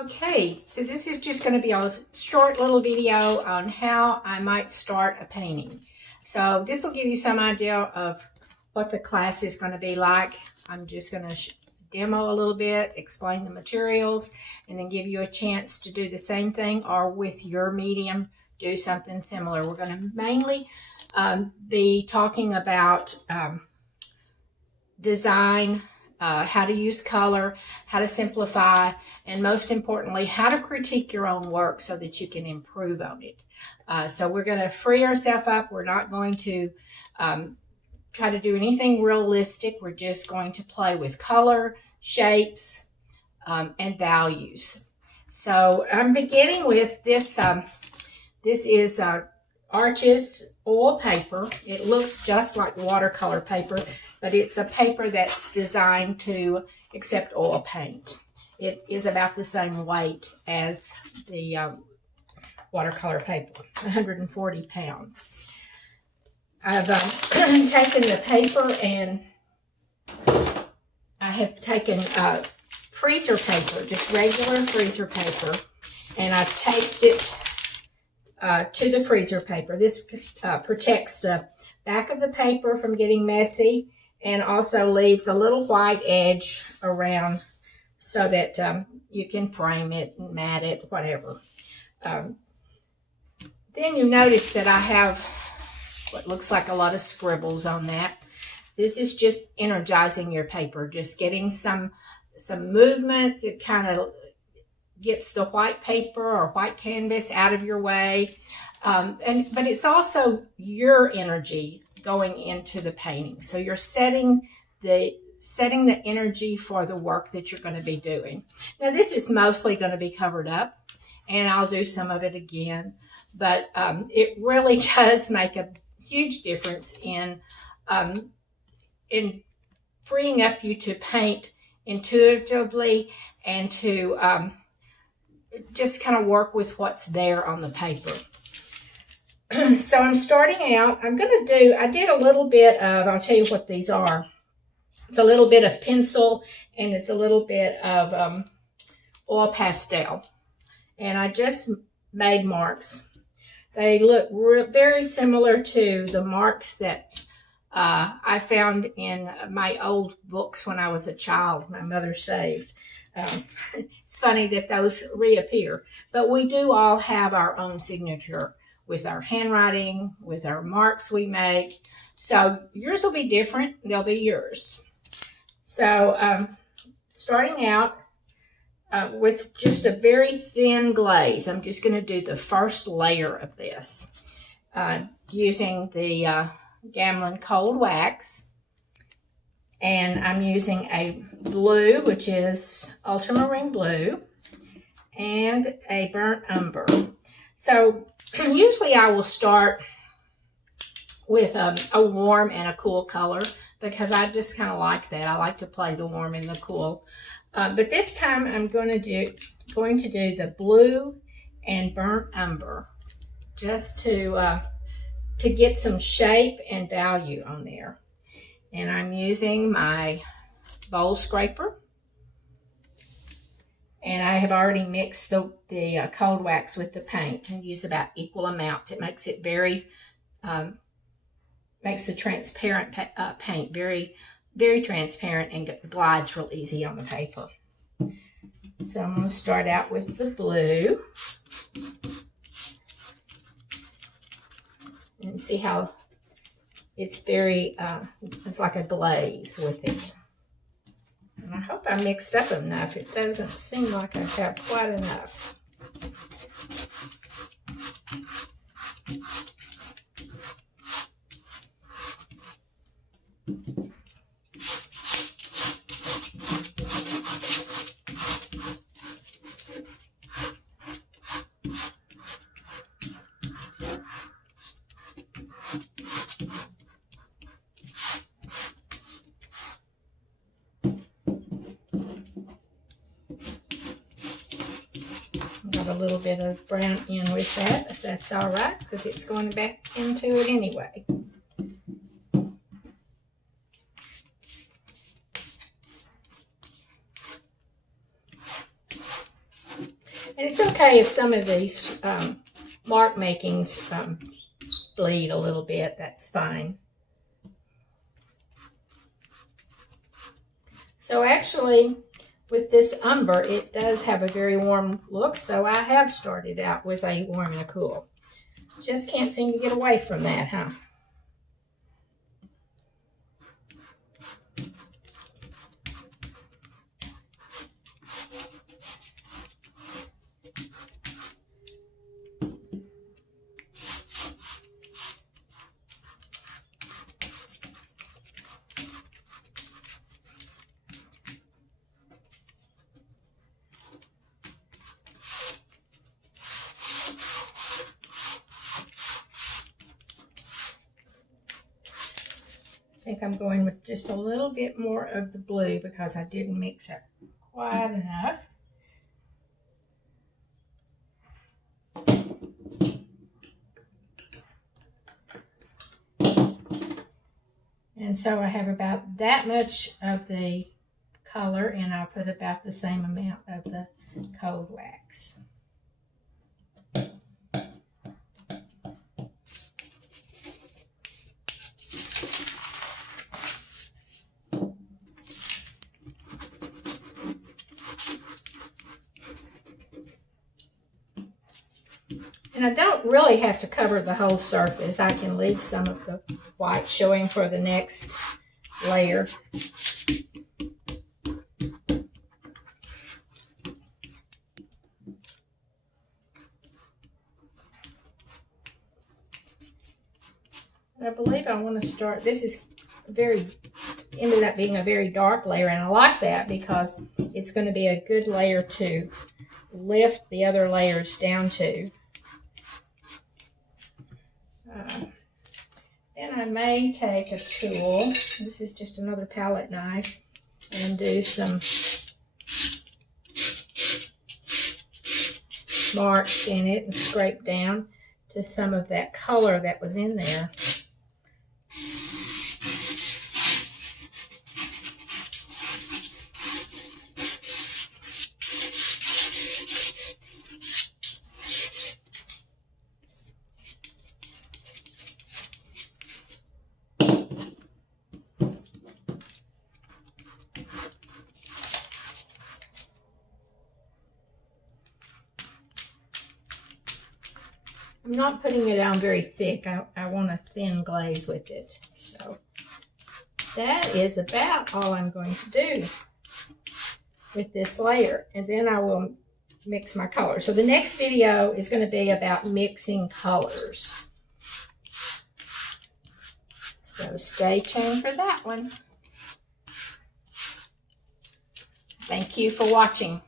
Okay, so this is just going to be a short little video on how I might start a painting. So this will give you some idea of what the class is going to be like. I'm just going to demo a little bit, explain the materials, and then give you a chance to do the same thing or with your medium, do something similar. We're going to mainly be talking about design, how to use color, how to simplify, and most importantly, how to critique your own work so that you can improve on it. So we're going to free ourselves up. We're not going to try to do anything realistic. We're just going to play with color, shapes, and values. So I'm beginning with this. This is Arches oil paper. It looks just like watercolor paper, but it's a paper that's designed to accept oil paint. It is about the same weight as the watercolor paper, 140 pounds. I've taken the paper and I have taken freezer paper, just regular freezer paper, and I've taped it to the freezer paper. This protects the back of the paper from getting messy and also leaves a little white edge around so that you can frame it and mat it, whatever. Then you notice that I have what looks like a lot of scribbles on that. This is just energizing your paper, just getting some movement. It kind of gets the white paper or white canvas out of your way. But it's also your energy going into the painting. So you're setting the energy for the work that you're going to be doing. Now this is mostly going to be covered up, and I'll do some of it again, but it really does make a huge difference in freeing up you to paint intuitively and to just kind of work with what's there on the paper. So I'm starting out. I did a little bit of, I'll tell you what these are. It's a little bit of pencil and it's a little bit of oil pastel. And I just made marks. They look very similar to the marks that I found in my old books when I was a child, my mother saved. It's funny that those reappear, but we do all have our own signature with our handwriting, with our marks we make. So yours will be different. They'll be yours. So starting out with just a very thin glaze, I'm just going to do the first layer of this using the Gamlin Cold Wax. And I'm using a blue, which is ultramarine blue, and a burnt umber. So usually I will start with a warm and a cool color because I just kind of like that. I like to play the warm and the cool. But this time I'm going to do the blue and burnt umber just to get some shape and value on there. And I'm using my bowl scraper. And I have already mixed the cold wax with the paint and used about equal amounts. It makes it makes the transparent paint very, very transparent and glides real easy on the paper. So I'm going to start out with the blue. And see how it's very, it's like a glaze with it. And I hope I mixed up enough. It doesn't seem like I have quite enough. Got a little bit of brown in with that, but that's all right because it's going back into it anyway. And it's okay if some of these mark makings bleed a little bit. That's fine. So actually, with this umber, it does have a very warm look, so I have started out with a warm and a cool. Just can't seem to get away from that, huh? I think I'm going with just a little bit more of the blue because I didn't mix it quite enough. And so I have about that much of the color, and I'll put about the same amount of the cold wax. And I don't really have to cover the whole surface. I can leave some of the white showing for the next layer. I believe I want to start, this is ended up being a very dark layer, and I like that because it's going to be a good layer to lift the other layers down to. Then I may take a tool, this is just another palette knife, and do some marks in it and scrape down to some of that color that was in there. I'm not putting it on very thick. I want a thin glaze with it. So that is about all I'm going to do with this layer. And then I will mix my color. So the next video is going to be about mixing colors. So stay tuned for that one. Thank you for watching.